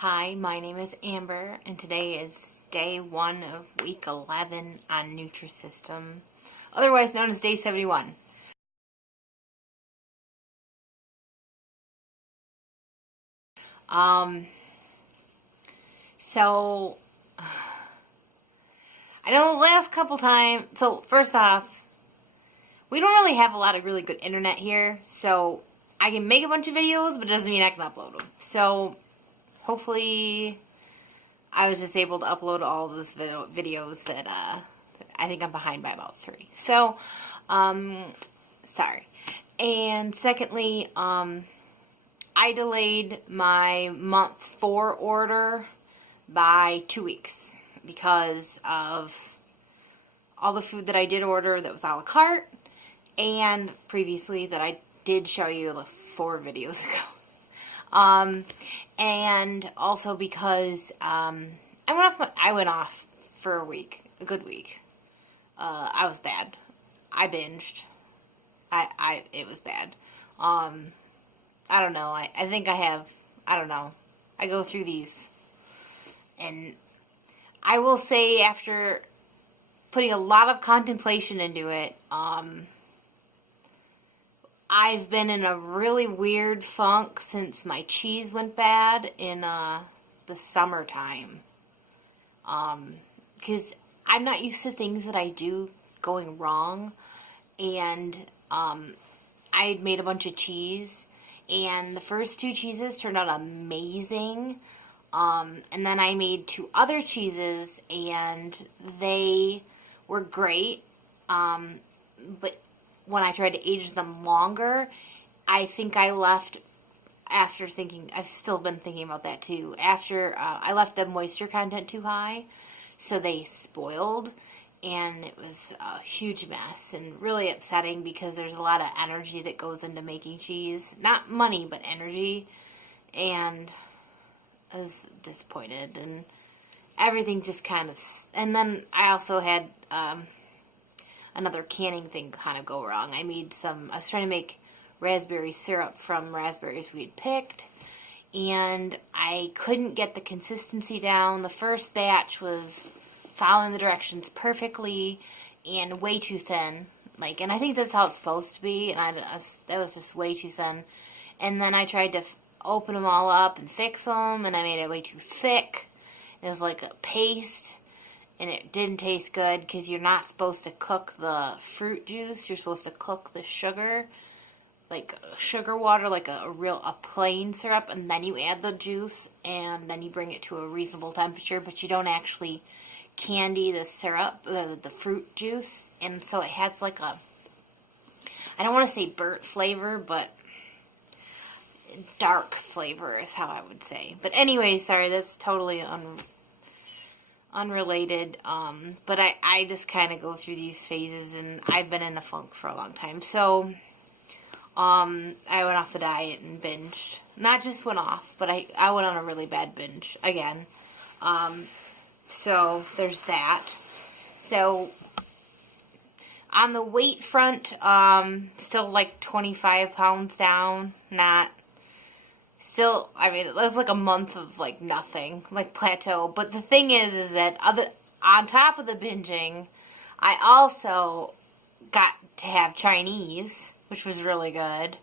Hi, my name is Amber, and today is day 1 of week 11 on Nutrisystem, otherwise known as day 71. Um, so, I know the last couple times, so first off, we don't really have a lot of really good internet here, so I can make a bunch of videos, but it doesn't mean I can upload them. So, hopefully, I was just able to upload all those videos that, I think I'm behind by about 3. So, sorry. And secondly, I delayed my month 4 order by 2 weeks because of all the food that I did order that was a la carte, and previously that I did show you like 4 videos ago. And also because, I went off for a week, a good week. I was bad. I binged. It was bad. I don't know. I think I don't know. I go through these. And I will say after putting a lot of contemplation into it, I've been in a really weird funk since my cheese went bad in the summertime. Because I'm not used to things that I do going wrong. And I made a bunch of cheese. And the first 2 cheeses turned out amazing. And then I made 2 other cheeses, and they were great. But when I tried to age them longer, I think I left after thinking, I've still been thinking about that too, after I left the moisture content too high, so they spoiled, and it was a huge mess, and really upsetting because there's a lot of energy that goes into making cheese. Not money, but energy, and I was disappointed, and everything just kind of, and then I also had another canning thing kind of go wrong. I was trying to make raspberry syrup from raspberries we had picked, and I couldn't get the consistency down. The first batch was following the directions perfectly and way too thin. And I think that's how it's supposed to be, and that was just way too thin. And then I tried to open them all up and fix them, and I made it way too thick. It was like a paste, and it didn't taste good because you're not supposed to cook the fruit juice. You're supposed to cook the sugar, like sugar water, like a plain syrup, and then you add the juice, and then you bring it to a reasonable temperature, but you don't actually candy the syrup, the fruit juice, and so it has like I don't want to say burnt flavor, but dark flavor is how I would say. But anyway, sorry, that's totally unrelated, but I just kind of go through these phases, and I've been in a funk for a long time, so I went off the diet and binged. Not just went off, but I went on a really bad binge again. So there's that. So on the weight front, still like 25 pounds down. Not still, I mean, that's like a month of like nothing, like plateau. But the thing is that on top of the binging, I also got to have Chinese, which was really good.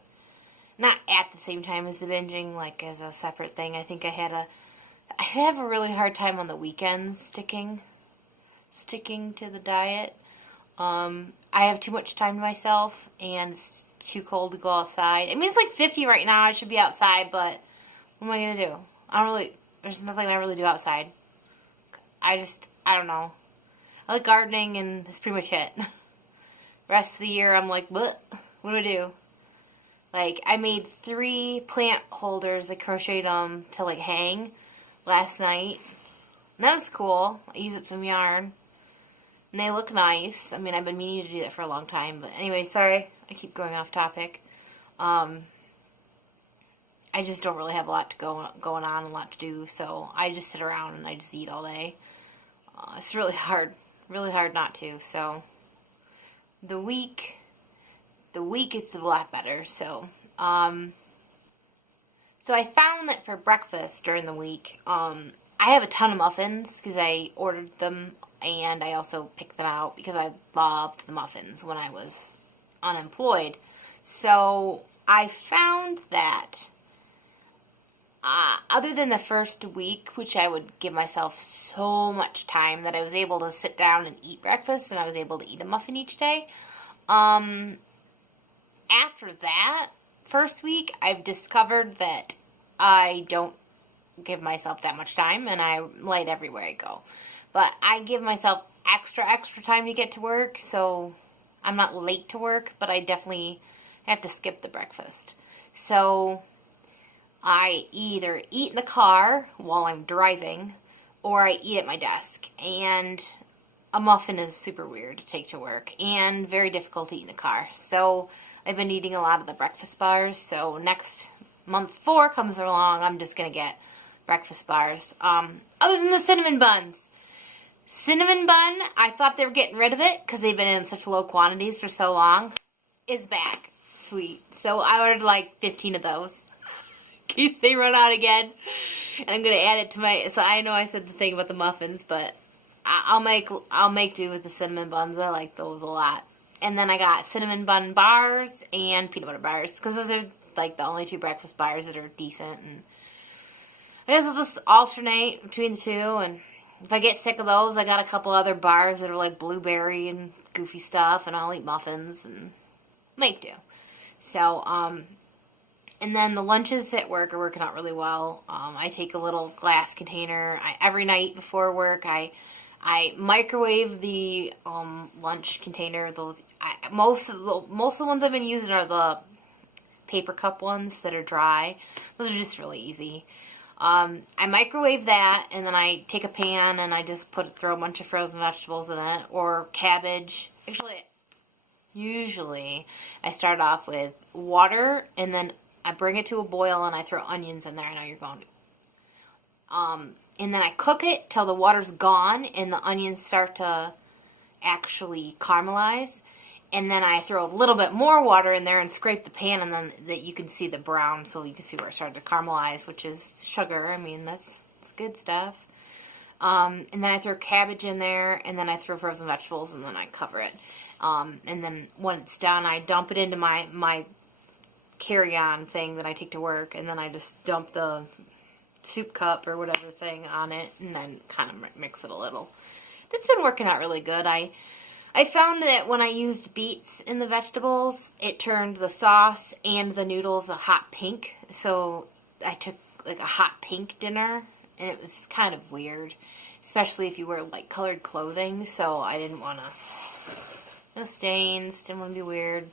Not at the same time as the binging, like as a separate thing. I think I have a really hard time on the weekends sticking to the diet. I have too much time to myself, and it's too cold to go outside. I mean, it's like 50 right now. I should be outside, but what am I going to do? There's nothing I really do outside. I don't know. I like gardening, and that's pretty much it. Rest of the year, I'm like, what do I do? Like, I made 3 plant holders. I crocheted them to, like, hang last night. And that was cool. I used up some yarn. And they look nice. I mean, I've been meaning to do that for a long time. But anyway, sorry. I keep going off topic. I just don't really have a lot going on, a lot to do. So I just sit around and I just eat all day. It's really hard not to. So the week is a lot better. So So I found that for breakfast during the week, I have a ton of muffins because I ordered them, and I also picked them out because I loved the muffins when I was unemployed. So I found that other than the first week, which I would give myself so much time that I was able to sit down and eat breakfast, and I was able to eat a muffin each day. After that first week, I've discovered that I don't give myself that much time, and I light everywhere I go. But I give myself extra time to get to work, so I'm not late to work, but I definitely have to skip the breakfast. So I either eat in the car while I'm driving, or I eat at my desk. And a muffin is super weird to take to work, and very difficult to eat in the car. So I've been eating a lot of the breakfast bars, so next month 4 comes along, I'm just going to get breakfast bars. Other than the cinnamon buns. Cinnamon bun, I thought they were getting rid of it because they've been in such low quantities for so long, is back. Sweet. So I ordered like 15 of those in case they run out again. And I'm going to add it to my, so I know I said the thing about the muffins, but I'll make do with the cinnamon buns. I like those a lot. And then I got cinnamon bun bars and peanut butter bars because those are like the only 2 breakfast bars that are decent. And I guess I'll just alternate between the 2, and if I get sick of those, I got a couple other bars that are like blueberry and goofy stuff, and I'll eat muffins and make do. So, and then the lunches at work are working out really well. I take a little glass container. Every night before work, I microwave the lunch container. Most of the ones I've been using are the paper cup ones that are dry. Those are just really easy. I microwave that, and then I take a pan and I just throw a bunch of frozen vegetables in it, or cabbage. Actually, usually I start off with water, and then I bring it to a boil and I throw onions in there. I know you're going to. And then I cook it till the water's gone and the onions start to actually caramelize. And then I throw a little bit more water in there and scrape the pan, and then that you can see the brown, so you can see where it started to caramelize, which is sugar. I mean, that's good stuff. And then I throw cabbage in there, and then I throw frozen vegetables, and then I cover it. And then when it's done, I dump it into my carry-on thing that I take to work, and then I just dump the soup cup or whatever thing on it, and then kind of mix it a little. That's been working out really good. I found that when I used beets in the vegetables, it turned the sauce and the noodles a hot pink. So I took like a hot pink dinner, and it was kind of weird, especially if you wear like colored clothing. So I didn't want to, no stains, didn't want to be weird.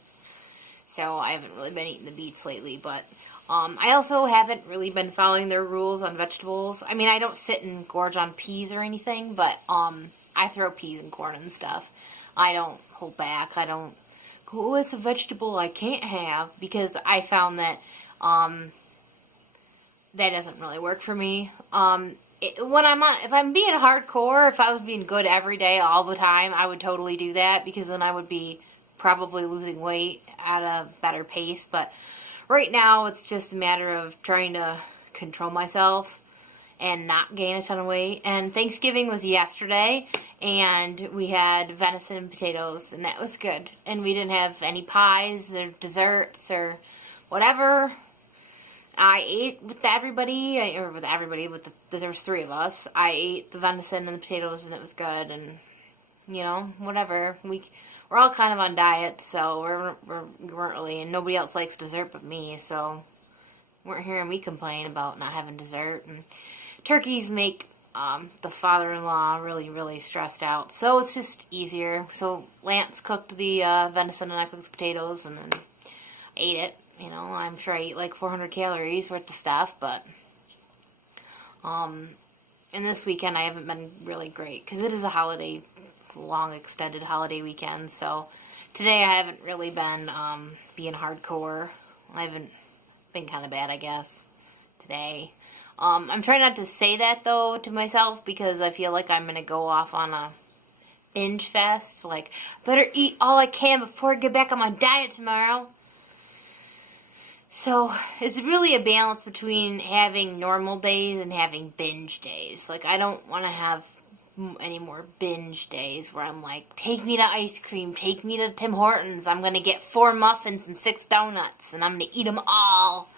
So I haven't really been eating the beets lately, but I also haven't really been following their rules on vegetables. I mean, I don't sit and gorge on peas or anything, but I throw peas and corn and stuff. I don't hold back. I don't go, oh, it's a vegetable I can't have, because I found that that doesn't really work for me. If I'm being hardcore, if I was being good every day, all the time, I would totally do that, because then I would be probably losing weight at a better pace. But right now, it's just a matter of trying to control myself and not gain a ton of weight. And Thanksgiving was yesterday, and we had venison and potatoes, and that was good. And we didn't have any pies or desserts or whatever. I ate with everybody, there was 3 of us. I ate the venison and the potatoes, and it was good. And, you know, whatever. We're all kind of on diets, so we weren't really, and nobody else likes dessert but me, so weren't hearing me complain about not having dessert. And turkeys make the father-in-law really, really stressed out, so it's just easier. So Lance cooked the venison, and I cooked the potatoes, and then ate it. You know, I'm sure I ate like 400 calories worth of stuff, but and this weekend I haven't been really great, because it is a long extended holiday weekend. So today I haven't really been being hardcore. I haven't been kind of bad, I guess, today. I'm trying not to say that, though, to myself, because I feel like I'm going to go off on a binge fest. Like, better eat all I can before I get back on my diet tomorrow. So it's really a balance between having normal days and having binge days. Like, I don't want to have any more binge days where I'm like, take me to ice cream, take me to Tim Hortons, I'm going to get 4 muffins and 6 donuts, and I'm going to eat them all.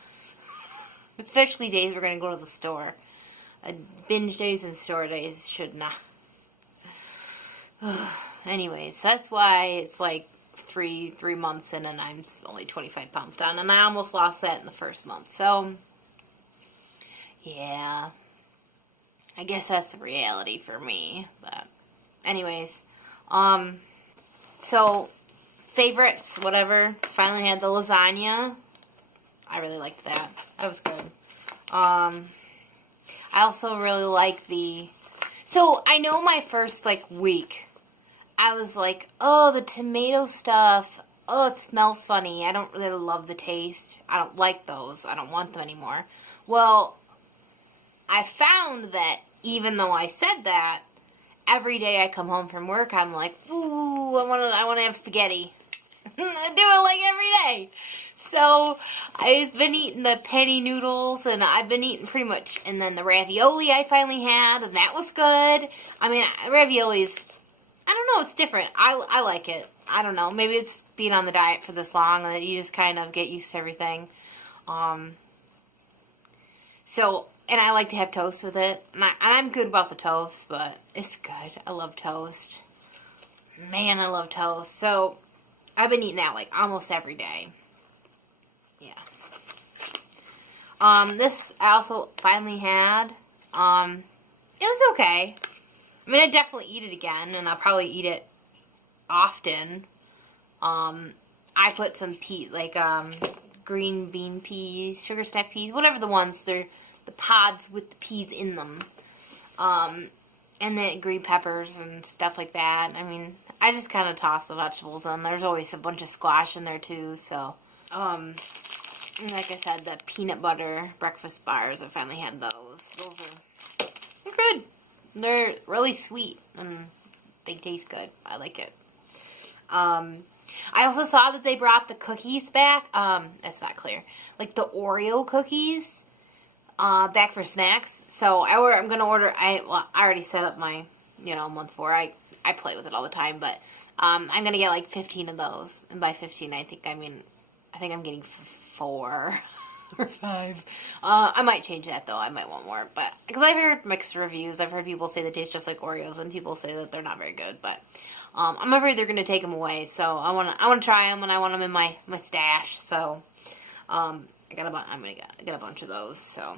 Especially days we're going to go to the store. Binge days and store days should not. Anyways, that's why it's like three months in and I'm only 25 pounds down, and I almost lost that in the first month. So, yeah. I guess that's the reality for me. But anyways, so favorites, whatever. Finally had the lasagna. I really liked that. That was good. I also really like so I know my first week, I was like, oh, the tomato stuff, oh, it smells funny. I don't really love the taste. I don't like those. I don't want them anymore. Well, I found that even though I said that, every day I come home from work, I'm like, ooh, I want to have spaghetti. I do it every day. So I've been eating the penny noodles, and I've been eating pretty much, and then the ravioli I finally had, and that was good. I mean, raviolis, I don't know, it's different. I like it. I don't know. Maybe it's being on the diet for this long that you just kind of get used to everything. So, and I like to have toast with it. And I'm good about the toast, but it's good. I love toast. Man, I love toast. So, I've been eating that almost every day. Yeah. This I also finally had. It was okay. I mean, I'd definitely eat it again, and I'll probably eat it often. I put some green bean peas, sugar snap peas, whatever the ones, they're the pods with the peas in them. And then green peppers and stuff like that. I mean, I just kind of toss the vegetables in. There's always a bunch of squash in there too, so. And like I said, the peanut butter breakfast bars, I finally had those. They're good. They're really sweet, and they taste good. I like it. I also saw that they brought the cookies back. That's not clear. The Oreo cookies back for snacks. So I'm going to order. I already set up my, month 4. I play with it all the time, but I'm going to get 15 of those. And by 15, I think I'm getting 4 or 5. I might change that though. I might want more, but because I've heard mixed reviews. I've heard people say they taste just like Oreos, and people say that they're not very good. But I'm afraid they're going to take them away. So I want to try them, and I want them in my stash. So I got a bunch of those. So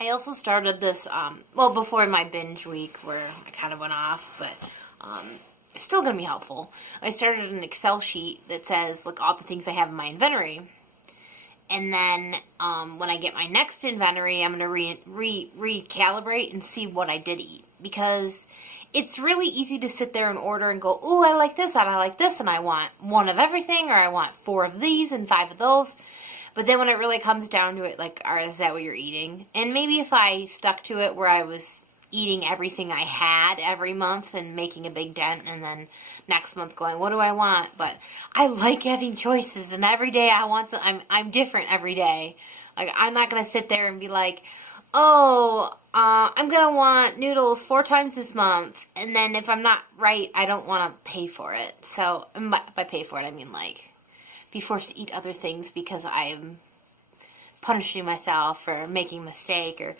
I also started this before my binge week where I kind of went off, but it's still going to be helpful. I started an Excel sheet that says all the things I have in my inventory. And then when I get my next inventory, I'm going to recalibrate and see what I did eat. Because it's really easy to sit there and order and go, ooh, I like this, and I like this, and I want 1 of everything, or I want 4 of these and 5 of those. But then when it really comes down to it, is that what you're eating? And maybe if I stuck to it where I was eating everything I had every month and making a big dent, and then next month going, what do I want? But I like having choices, and every day I want I'm different every day. I'm not going to sit there and be like, oh, I'm going to want noodles 4 times this month, and then if I'm not right, I don't want to pay for it. So by pay for it, I mean be forced to eat other things because I'm punishing myself for making a mistake, or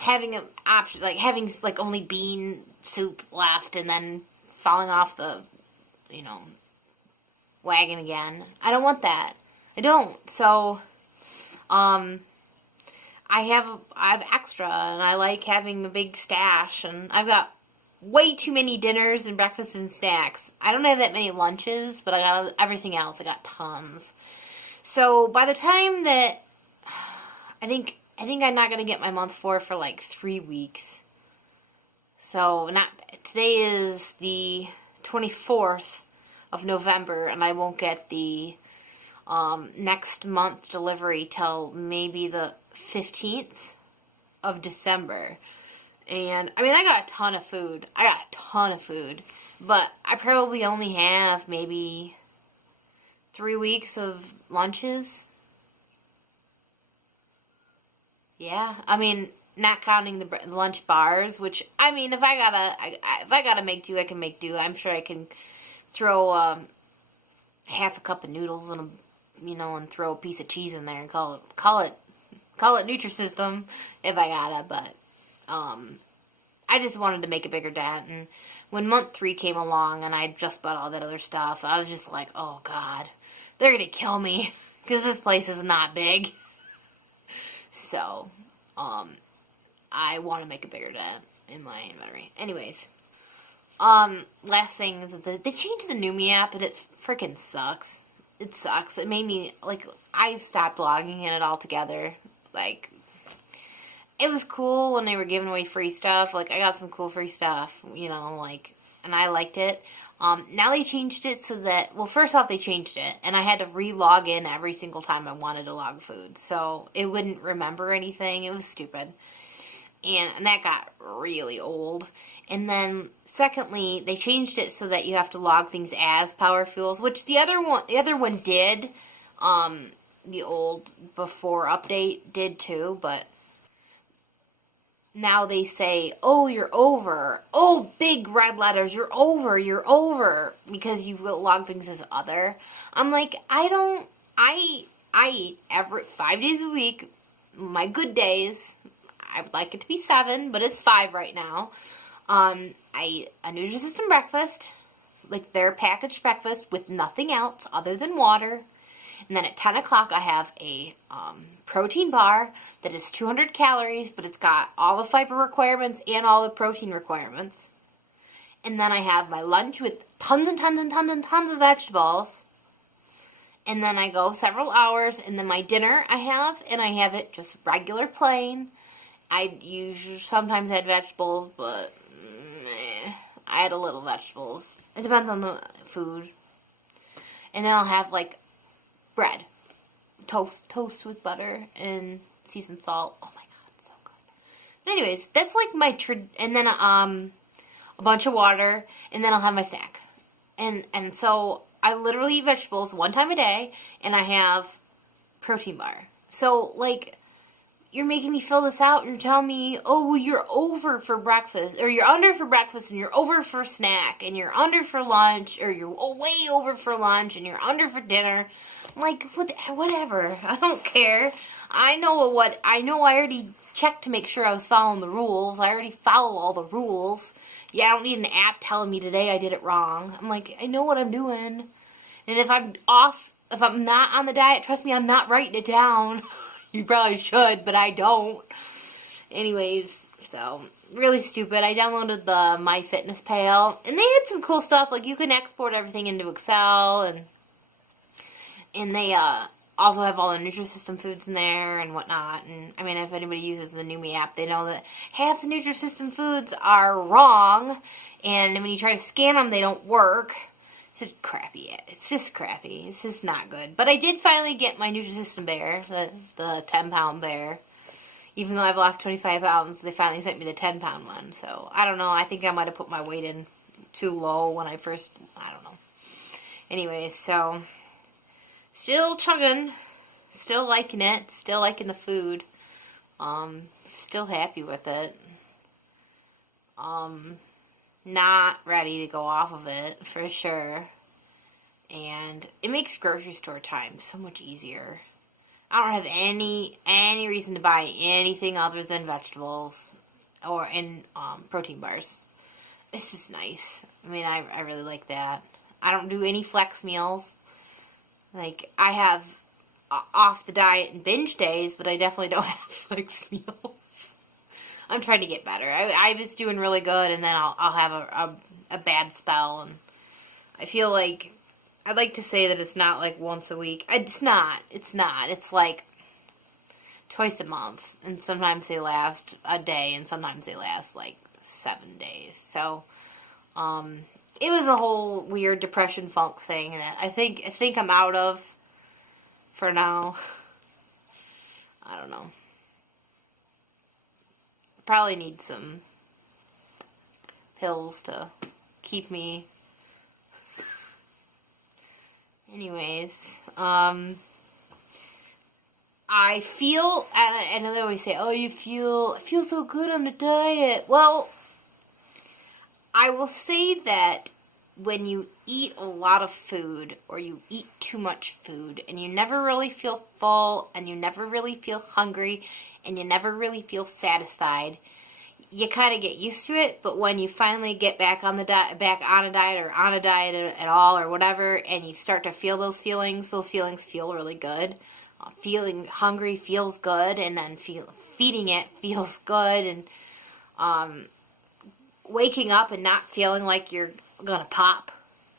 having an option, having only bean soup left and then falling off the, wagon again. I don't want that. I don't. So, I have extra, and I like having a big stash, and I've got way too many dinners and breakfasts and snacks. I don't have that many lunches, but I got everything else. I got tons. So by the time that I think I'm not going to get my month 4 for 3 weeks. So today is the 24th of November, and I won't get the next month delivery till maybe the 15th of December. And I mean, I got a ton of food. But I probably only have maybe 3 weeks of lunches. Yeah, I mean, not counting the lunch bars, which I mean, if I gotta make do, I can make do. I'm sure I can throw half a cup of noodles and and throw a piece of cheese in there and call it Nutrisystem if I gotta. But I just wanted to make a bigger dent, and when month 3 came along and I just bought all that other stuff, I was just like, oh God, they're gonna kill me because this place is not big. So, I want to make a bigger dent in my inventory. Anyways, last thing is that they changed the NewMe app, and it freaking sucks. It sucks. It made me, like, I stopped logging in it altogether. Like, it was cool when they were giving away free stuff. Like, I got some cool free stuff, and I liked it. Now they changed it so that, well, first off, they changed it, and I had to re-log in every single time I wanted to log food, so it wouldn't remember anything. It was stupid, and that got really old. And then, secondly, they changed it so that you have to log things as Power Fuels, which the other one did, the old before update did too, but now they say, oh, you're over. Oh, big red letters, you're over, because you will log things as other. I'm like, I eat every 5 days a week, my good days. I would like it to be 7, but it's 5 right now. I eat a Nutrisystem breakfast, like their packaged breakfast with nothing else other than water. And then at 10 o'clock, I have a protein bar that is 200 calories, but it's got all the fiber requirements and all the protein requirements. And then I have my lunch with tons and tons and tons and tons of vegetables. And then I go several hours, and then my dinner I have it just regular plain. Sometimes add vegetables, but I add a little vegetables. It depends on the food. And then I'll have, like, bread, toast with butter and seasoned salt. Oh my God, it's so good. But anyways, that's like my and then a bunch of water, and then I'll have my snack. And so I literally eat vegetables 1 time a day, and I have protein bar. So, like, you're making me fill this out, and you're telling me, oh, you're over for breakfast, or you're under for breakfast, and you're over for snack, and you're under for lunch, or you're way over for lunch, and you're under for dinner. Like, whatever. I don't care. I already checked to make sure I was following the rules. I already follow all the rules. Yeah, I don't need an app telling me today I did it wrong. I'm like, I know what I'm doing. And if I'm not on the diet, trust me, I'm not writing it down. You probably should, but I don't. Anyways, so, really stupid. I downloaded the MyFitnessPal, and they had some cool stuff. Like, you can export everything into Excel, and they also have all the Nutrisystem foods in there and whatnot. And, I mean, if anybody uses the NewMe app, they know that half the Nutrisystem foods are wrong, and when you try to scan them, they don't work. It's just crappy. It's just crappy. It's just not good. But I did finally get my Nutrisystem bear, the 10-pound bear. Even though I've lost 25 pounds, they finally sent me the 10-pound one. So, I don't know. I think I might have put my weight in too low when I don't know. Anyways, so, still chugging. Still liking it. Still liking the food. Still happy with it. Not ready to go off of it, for sure. And it makes grocery store time so much easier. I don't have any reason to buy anything other than vegetables or protein bars. It's just nice. I mean, I really like that. I don't do any flex meals. Like, I have off the diet and binge days, but I definitely don't have flex meals. I'm trying to get better. I was doing really good, and then I'll have a bad spell, and I feel like, I'd like to say that it's not like once a week. It's not. It's like twice a month, and sometimes they last a day, and sometimes they last like 7 days. So, it was a whole weird depression funk thing that I think I'm out of for now. I don't know. Probably need some pills to keep me. Anyways, I feel, and they always say, oh, I feel so good on the diet. Well, I will say that when you eat a lot of food, or you eat too much food, and you never really feel full, and you never really feel hungry, and you never really feel satisfied, you kind of get used to it. But when you finally get back on a diet, or on a diet at all, or whatever, and you start to feel those feelings feel really good. Feeling hungry feels good, and then feeding it feels good, and waking up and not feeling like you're gonna pop,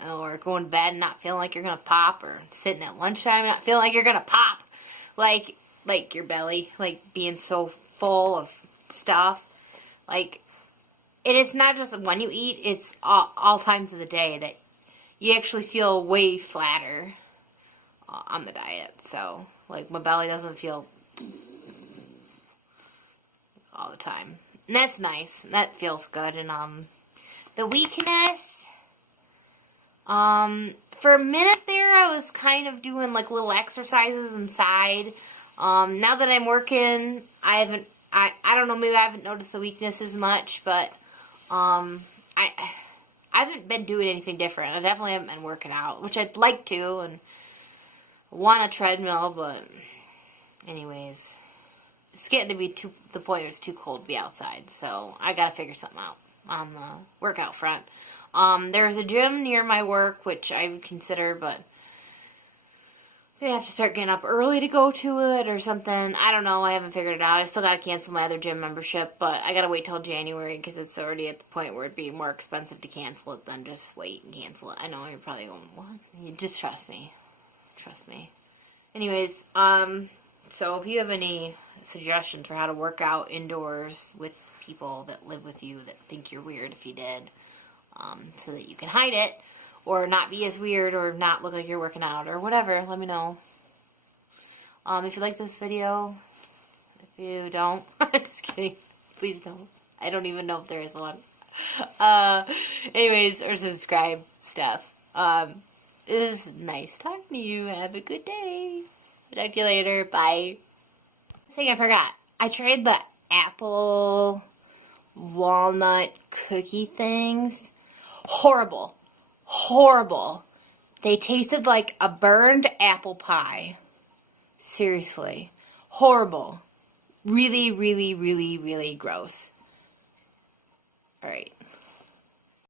or going to bed and not feeling like you're gonna pop, or sitting at lunchtime and not feeling like you're gonna pop, like your belly, like being so full of stuff, like, and it's not just when you eat, it's all times of the day that you actually feel way flatter on the diet. So, like, my belly doesn't feel all the time. And that's nice. That feels good. And, the weakness, for a minute there, I was kind of doing, like, little exercises inside. Now that I'm working, I don't know, maybe I haven't noticed the weakness as much, but, I haven't been doing anything different. I definitely haven't been working out, which I'd like to, and want a treadmill, but anyways, it's getting to be the point where it's too cold to be outside, so I gotta figure something out on the workout front. There's a gym near my work, which I would consider, but I have to start getting up early to go to it or something. I don't know. I haven't figured it out. I still gotta cancel my other gym membership, but I gotta wait till January because it's already at the point where it'd be more expensive to cancel it than just wait and cancel it. I know you're probably going, what? You just trust me. Trust me. Anyways, so if you have any suggestions for how to work out indoors with people that live with you that think you're weird if you did, so that you can hide it, or not be as weird, or not look like you're working out, or whatever, let me know. If you like this video, if you don't, just kidding, please don't. I don't even know if there is one. Anyways, or subscribe stuff. It was nice talking to you. Have a good day. Talk to you later. Bye. Thing I forgot. I tried the apple walnut cookie things. Horrible. Horrible. They tasted like a burned apple pie. Seriously. Horrible. Really, really, really, really gross. Alright.